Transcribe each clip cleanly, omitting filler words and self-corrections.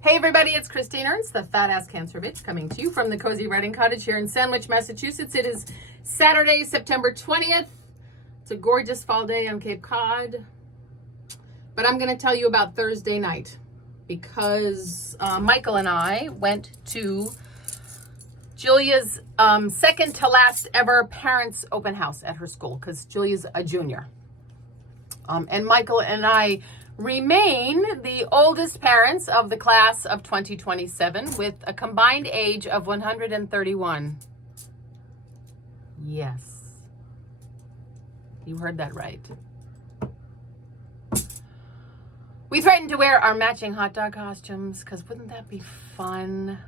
Hey everybody, it's Christine Ernst, the Fat Ass Cancer Bitch, coming to you from the Cozy Riding Cottage here in Sandwich, Massachusetts. It is Saturday, September 20th. It's a gorgeous fall day on Cape Cod. But I'm going to tell you about Thursday night because Michael and I went to Julia's second to last ever parents' open house at her school because Julia's a junior. And Michael and I remain the oldest parents of the class of 2027 with a combined age of 131. Yes. You heard that right. We threatened to wear our matching hot dog costumes because wouldn't that be fun?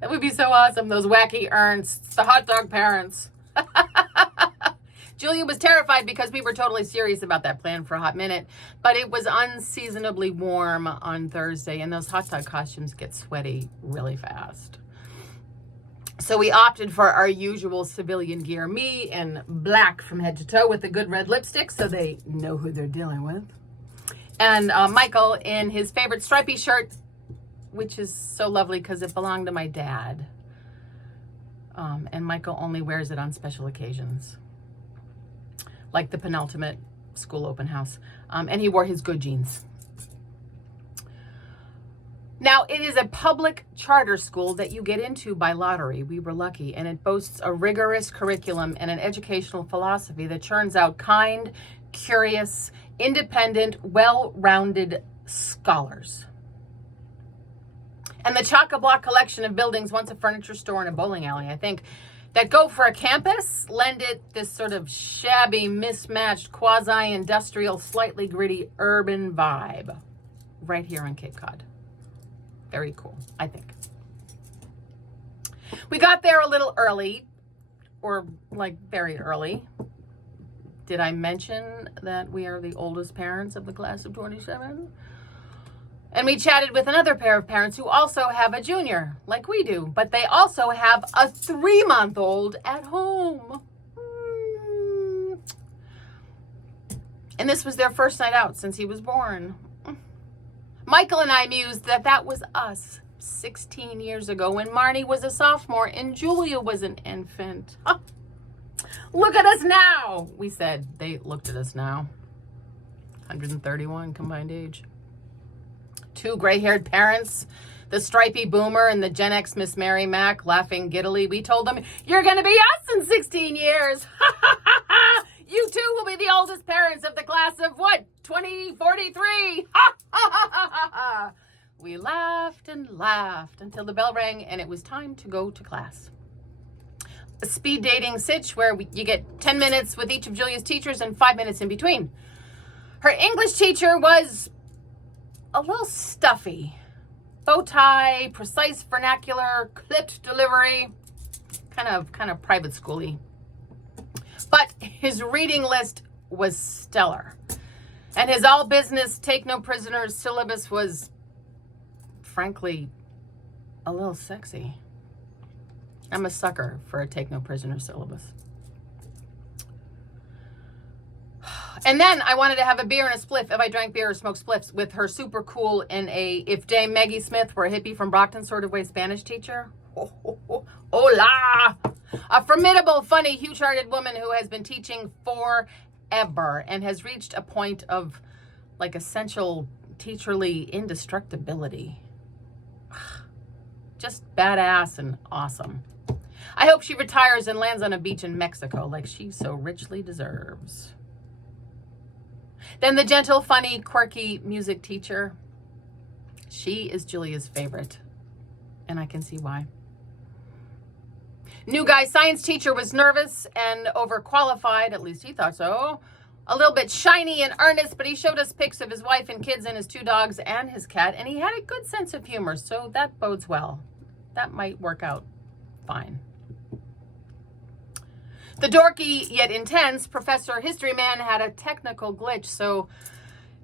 That would be so awesome, those wacky Ernsts, the hot dog parents. Julia was terrified because we were totally serious about that plan for a hot minute, but it was unseasonably warm on Thursday, and those hot dog costumes get sweaty really fast. So we opted for our usual civilian gear, me in black from head to toe with a good red lipstick so they know who they're dealing with. And Michael in his favorite stripy shirt, which is so lovely because it belonged to my dad. And Michael only wears it on special occasions, like the penultimate school open house. And he wore his good jeans. Now, it is a public charter school that you get into by lottery. We were lucky. And it boasts a rigorous curriculum and an educational philosophy that churns out kind, curious, independent, well-rounded scholars. And the chock-a-block collection of buildings, once a furniture store and a bowling alley, I think, that go for a campus, lend it this sort of shabby, mismatched, quasi-industrial, slightly gritty urban vibe right here on Cape Cod. Very cool, I think. We got there a little early, or like very early. Did I mention that we are the oldest parents of the class of 27? And we chatted with another pair of parents who also have a junior, like we do, but they also have a 3-month-old at home. And this was their first night out since he was born. Michael and I mused that that was us 16 years ago when Marnie was a sophomore and Julia was an infant. Look at us now, we said. They looked at us now. 131 combined age. 2 gray-haired parents, the stripy boomer and the Gen X Miss Mary Mack, laughing giddily. We told them, you're going to be us in 16 years. You too will be the oldest parents of the class of what? 2043. We laughed and laughed until the bell rang and it was time to go to class. A speed dating sitch where you get 10 minutes with each of Julia's teachers and 5 minutes in between. Her English teacher was a little stuffy. Bow tie, precise vernacular, clipped delivery, kind of private schooly. But his reading list was stellar. And his all business, take no prisoners syllabus was, frankly, a little sexy. I'm a sucker for a take no prisoner syllabus. And then I wanted to have a beer and a spliff if I drank beer or smoked spliffs with her super cool in a if Dame Maggie Smith were a hippie from Brockton sort of way Spanish teacher. Hola! A formidable, funny, huge-hearted woman who has been teaching forever and has reached a point of like essential teacherly indestructibility. Just badass and awesome. I hope she retires and lands on a beach in Mexico like she so richly deserves. Then the gentle, funny, quirky music teacher. She is Julia's favorite, and I can see why. New guy science teacher was nervous and overqualified, at least he thought so. A little bit shiny and earnest, but he showed us pics of his wife and kids and his 2 dogs and his cat, and he had a good sense of humor, so that bodes well. That might work out fine. The dorky yet intense Professor History Man had a technical glitch, so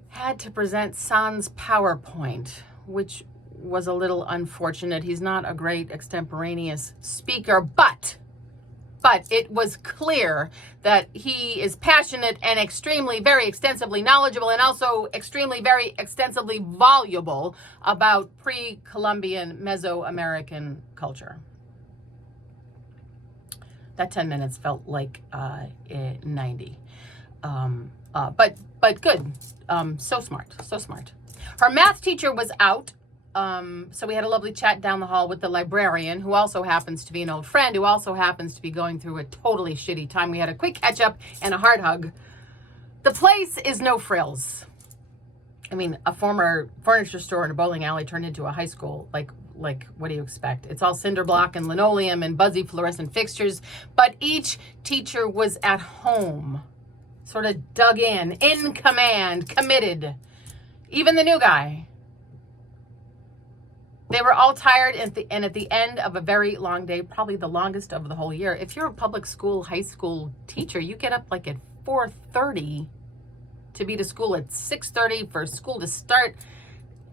had to present sans PowerPoint, which was a little unfortunate. He's not a great extemporaneous speaker, but But it was clear that he is passionate and extremely, very extensively knowledgeable, and also extremely, very extensively voluble about pre-Columbian Mesoamerican culture. That 10 minutes felt like 90. But good. So smart. So smart. Her math teacher was out. So we had a lovely chat down the hall with the librarian, who also happens to be an old friend, who also happens to be going through a totally shitty time. We had a quick catch up and a hard hug. The place is no frills. I mean, a former furniture store in a bowling alley turned into a high school. Like, what do you expect? It's all cinder block and linoleum and buzzy fluorescent fixtures. But each teacher was at home, sort of dug in command, committed. Even the new guy. They were all tired, and at the end of a very long day, probably the longest of the whole year. If you're a public school, high school teacher, you get up like at 4:30 to be to school at 6:30 for school to start.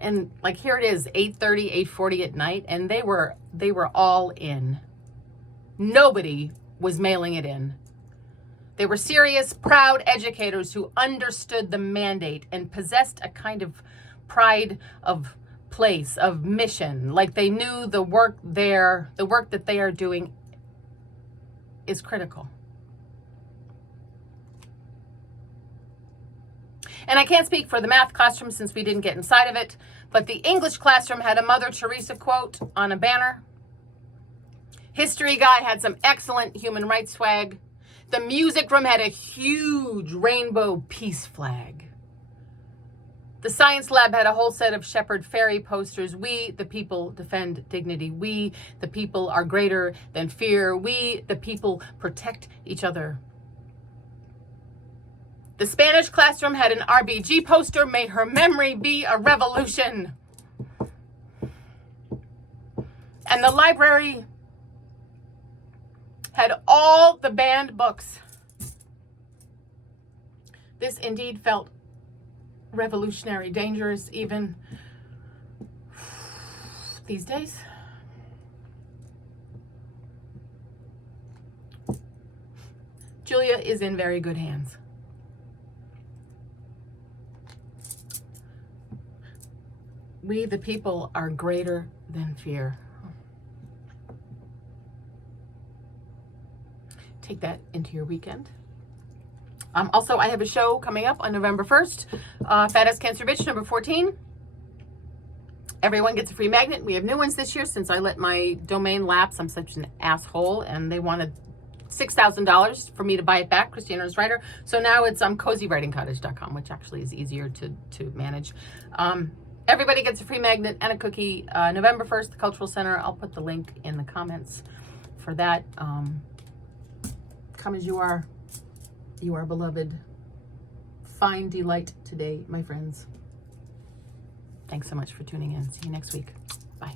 And like here it is, 8:30, 8:40 at night, and they were all in. Nobody was mailing it in. They were serious, proud educators who understood the mandate and possessed a kind of pride of place, of mission, like they knew the work that they are doing is critical. And I can't speak for the math classroom since we didn't get inside of it, but the English classroom had a Mother Teresa quote on a banner. History guy had some excellent human rights swag. The music room had a huge rainbow peace flag. The science lab had a whole set of Shepherd Fairy posters. We, the people, defend dignity. We, the people, are greater than fear. We, the people, protect each other. The Spanish classroom had an RBG poster. May her memory be a revolution. And the library had all the banned books. This indeed felt revolutionary, dangerous even these days. Julia is in very good hands. We, the people, are greater than fear. Take that into your weekend. Also, I have a show coming up on November 1st. Fat Ass Cancer Bitch, number 14. Everyone gets a free magnet. We have new ones this year since I let my domain lapse. I'm such an asshole. And they wanted $6,000 for me to buy it back, Christiana's writer. So now it's cozywritingcottage.com, which actually is easier to manage. Everybody gets a free magnet and a cookie. November 1st, the Cultural Center. I'll put the link in the comments for that. Come as you are. You are beloved. Find delight today, my friends. Thanks so much for tuning in. See you next week. Bye.